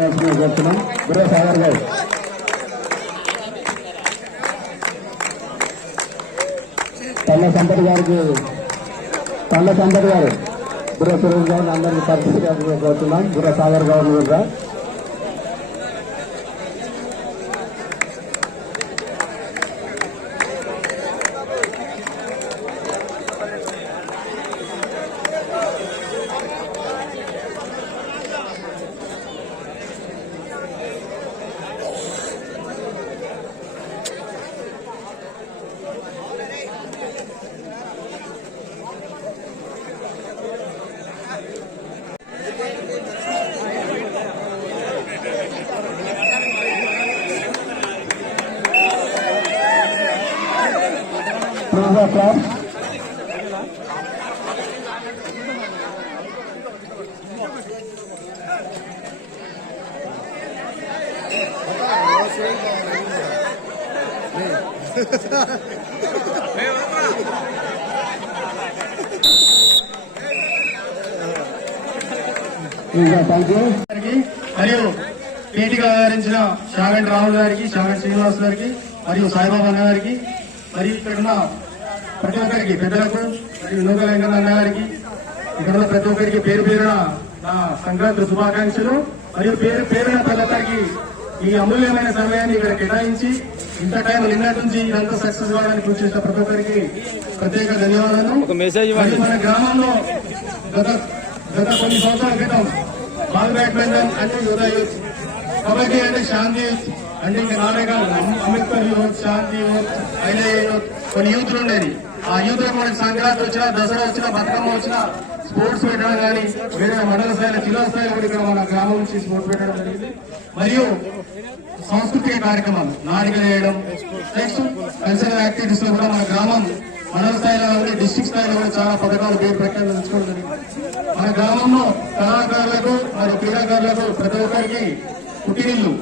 చేస్తున్నాం. గుర్ర సాగర్ గారు. తల్ల సంపత్ గారికి తల్ల సంపత్ గారు. గుర్ర సురేష్ గారిని అందరినీ పరిస్థితి కోరుతున్నాం. గుర్ర సాగర్ గారిని కూడా మరియు పీటీగా వ్యవహరించిన శాగన్ రాహుల్ గారికి శాగన్ శ్రీనివాస్ గారికి మరియు సాయిబాబా అన్న గారికి మరియు ఇక్కడ ఉన్న ప్రతి ఒక్కరికి పెద్దలకు మరియు నూక వెంకన్న గారికి ఇక్కడ ప్రతి ఒక్కరికి పేరు పేరున నా సంక్రాంతి శుభాకాంక్షలు మరియు పేరు పేరున ప్రతి ఈ అమూల్యమైన సమయాన్ని ఇక్కడ కేటాయించి ఇంత టైం నిన్నటి నుంచి ఇదంతా సక్సెస్ కావడానికి కృషి చేసిన ప్రతి ఒక్కరికి ప్రత్యేక ధన్యవాదాలు. మన గ్రామంలో గత గత కొన్ని సంవత్సరాల క్రితం బాల్ బ్యాడ్మింటన్ అంటే యువత యూత్ కబడ్డీ అంటే శాంతి యూత్ అంటే ఇంకా నాలుగు అంబేద్కర్ యూత్ శాంతి యూత్ ఐలే యూత్ కొన్ని యూత్లు ఉండేది ఆ యూత్ మన మనకి సంక్రాంతి వచ్చినా దసరా వచ్చినా బతుకమ్మ వచ్చినా స్పోర్ట్స్ పెట్టడం కానీ వేరే మండల స్థాయిలో జిల్లా స్థాయిలో కూడా ఇక్కడ మన గ్రామం నుంచి స్పోర్ట్స్ పెట్టడం జరిగింది. మరియు సాంస్కృతిక కార్యక్రమాలు నాటికలు వేయడం నెక్స్ట్ కల్చరల్ యాక్టివిటీస్లో కూడా మన గ్రామం మండల స్థాయిలో కానీ డిస్టిక్ స్థాయిలో కూడా చాలా పథకాలు పేరు పెట్టడం తెలుసుకోవడం జరిగింది మన గ్రామంలో కళాకారులకు మరియు క్రీడాకారులకు ప్రతి ఒక్కరికి పుట్టినిల్లు.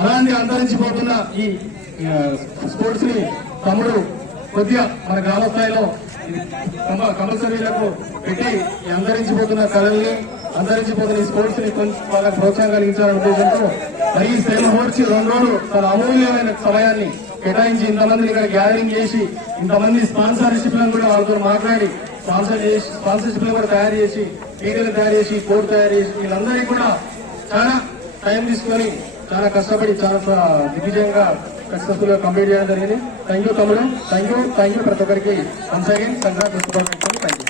అలాంటి అంతరించిపోతున్న ఈ స్పోర్ట్స్ని తమ్ముడు కొద్దిగా మన గ్రామ స్థాయిలో కంపల్సరీలకు పెట్టి అందరించిపోతున్న అంతరించిపోతున్న కళల్ని అంతరించిపోతున్న ఈ స్పోర్ట్స్ని కొంచెం వాళ్ళకి ప్రోత్సాహం కలిగించాలని ఉద్దేశంతో మరి ఈ సేవ హోర్చి రెండు రోజులు తన అమూల్యమైన సమయాన్ని కేటాయించి ఇంతమందిని ఇక్కడ గ్యాదరింగ్ చేసి ఇంతమంది స్పాన్సర్షిప్లను కూడా వాళ్ళతో మాట్లాడి స్పాన్సర్ చేసి స్పాన్సర్షిప్ కూడా తయారు చేసి టీడీలు తయారు చేసి కోర్టు తయారు చేసి వీళ్ళందరికీ కూడా చాలా టైం తీసుకొని చాలా కష్టపడి చాలా దిగ్విజయంగా సక్సెస్ఫుల్గా కంప్లీట్ చేయడం జరిగింది. థ్యాంక్ యూ తమ్ముడు. థ్యాంక్ యూ థ్యాంక్ యూ ప్రతి ఒక్కరికి. Once again Sankranti thank you